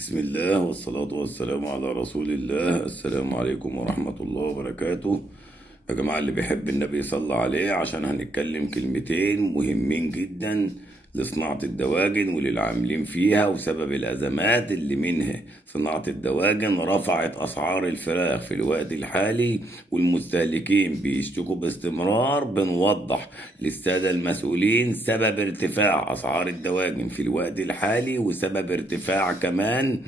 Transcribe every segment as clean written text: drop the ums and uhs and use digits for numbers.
بسم الله والصلاة والسلام على رسول الله. السلام عليكم ورحمة الله وبركاته. يا جماعة اللي بيحب النبي صلى عليه، عشان هنتكلم كلمتين مهمين جدا لصناعة الدواجن وللعاملين فيها وسبب الأزمات اللي منها. صناعة الدواجن رفعت أسعار الفراخ في الوقت الحالي والمستهلكين بيشتكوا باستمرار. بنوضح للسادة المسؤولين سبب ارتفاع أسعار الدواجن في الوقت الحالي وسبب ارتفاع كمان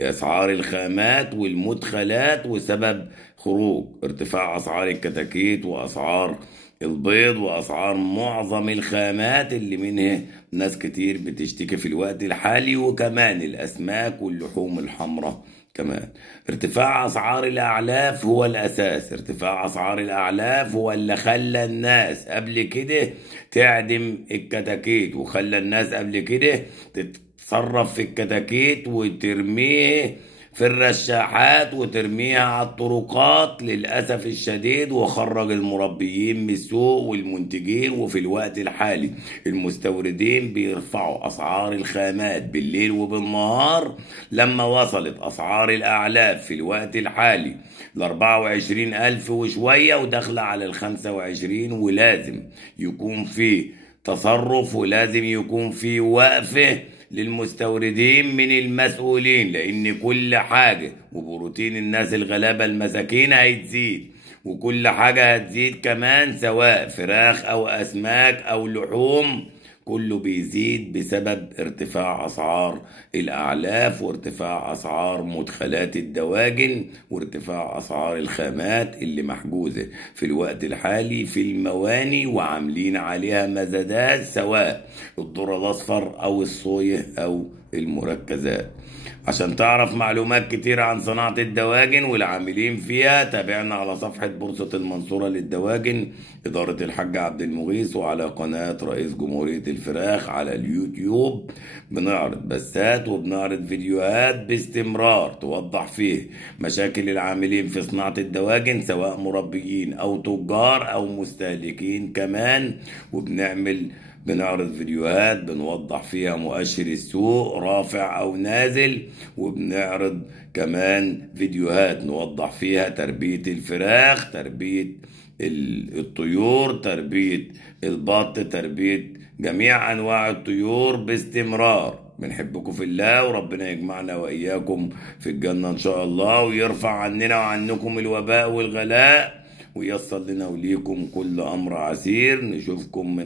أسعار الخامات والمدخلات وسبب خروج ارتفاع أسعار الكتاكيت وأسعار البيض وأسعار معظم الخامات اللي منها ناس كتير بتشتكي في الوقت الحالي، وكمان الأسماك واللحوم الحمراء كمان. ارتفاع أسعار الأعلاف هو الأساس. ارتفاع أسعار الأعلاف هو اللي خلى الناس قبل كده تعدم الكتاكيت، وخلى الناس قبل كده تتصرف في الكتاكيت وترميه في الرشاحات وترميها على الطرقات للأسف الشديد، وخرج المربيين من السوق والمنتجين. وفي الوقت الحالي المستوردين بيرفعوا أسعار الخامات بالليل وبالنهار. لما وصلت أسعار الأعلاف في الوقت الحالي ل24,000 وشوية وداخلة على ال25، ولازم يكون في تصرف ولازم يكون في وقفة للمستوردين من المسؤولين، لأن كل حاجة وبروتين الناس الغلابة المساكين هيتزيد، وكل حاجة هتزيد كمان سواء فراخ أو أسماك أو لحوم. كله بيزيد بسبب ارتفاع أسعار الأعلاف وارتفاع أسعار مدخلات الدواجن وارتفاع أسعار الخامات اللي محجوزة في الوقت الحالي في المواني وعاملين عليها مزادات، سواء الذرة الأصفر أو الصويا أو المركزات. عشان تعرف معلومات كتير عن صناعة الدواجن والعاملين فيها، تابعنا على صفحة بورصة المنصورة للدواجن إدارة الحاج عبد المغيث، وعلى قناة رئيس جمهورية الفراخ على اليوتيوب. بنعرض بثات وبنعرض فيديوهات باستمرار توضح فيه مشاكل العاملين في صناعة الدواجن، سواء مربيين أو تجار أو مستهلكين كمان. بنعرض فيديوهات بنوضح فيها مؤشر السوق رافع أو نازل، وبنعرض كمان فيديوهات نوضح فيها تربية الفراخ، تربية الطيور، تربية البط، تربية جميع أنواع الطيور باستمرار. بنحبكم في الله، وربنا يجمعنا وإياكم في الجنة إن شاء الله، ويرفع عننا وعنكم الوباء والغلاء، وييسر لنا وليكم كل أمر عسير. نشوفكم من